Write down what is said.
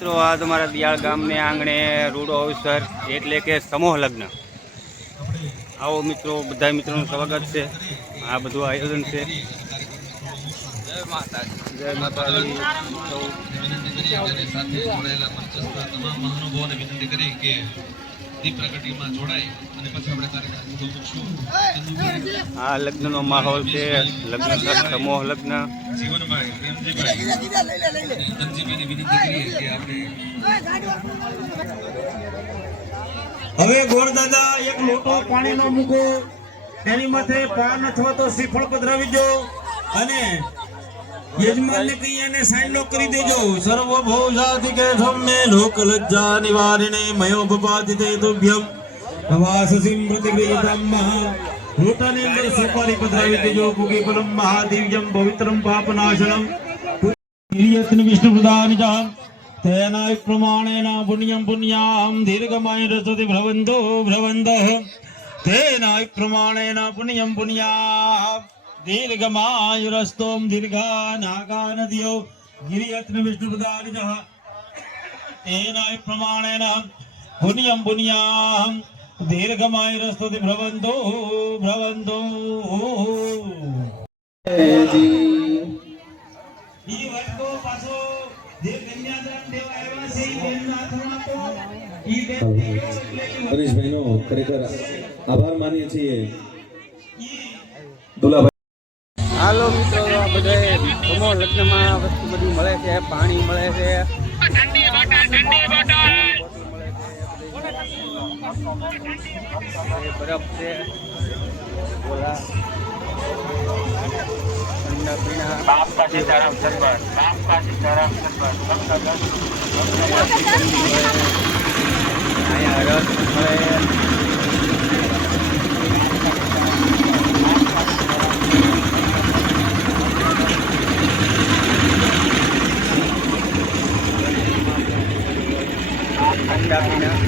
મિત્રો આ તમારા દિયાળ ગામને આંગણે રૂડો અવસર એટલે કે સમૂહ લગ્ન. આવો મિત્રો, બધા મિત્રોનું સ્વાગત છે. આ બધું આયોજન છે. જય માતાજી, જય માતાજી. આ લગ્નનો માહોલ છે. લગ્ન સમૂહ લગ્ન. હવે ગોળ દાદા એક લોટો પાણીનો મૂકો, તેની માથે પાન અથવા તો શ્રીફળ પધરાવી દો અને યજમાનને કહી એને સાઈન લોક કરી દેજો. સર્વ ભોજાતિ કે ધમ્મે લોક લજ્જા નિવારિણે મયો ભવાતિ તે તુભ્યમ નવાસસિમ પ્રતિગ્રહતમ્મઃ. લોટાની અંદર સુપારી પધરાવી દેજો. ભૂગી પરમ મહાદિવ્યમ પવિત્રમ પાપનાશનમ યત્ન વિષ્ણુ પ્રદાનિજામ તેના પ્રમાણેન પુણ્યમ પુણ્યામ દીર્ઘમાય રસતિ ભ્રવંતો ભ્રવંતઃ. તેના પ્રમાણેન પુણ્યમ પુણ્યામ દીર્ઘમાયુરસ્તોમ દીર્ઘા નાગા નદીઓ ગિરિયત્ન વિષ્ણુ પ્રદાનિજઃ. તેના પ્રમાણેન પુણ્યમ પુણ્યામ દીર્ઘમાયુરસ્તતિ ભ્રવંતો ભ્રવંતો. પરેશભાઈનો ખરેખર આભાર માનીએ છીએ. હાલો મિત્રો, આ બધા સમૂહ લગ્નમાં વસ્તુ બધી મળે છે. પાણી મળે છે, બરફ છે, બોલા ઠંડા પીણા. અહીંયા રસ મળે. ઠંડા પીણા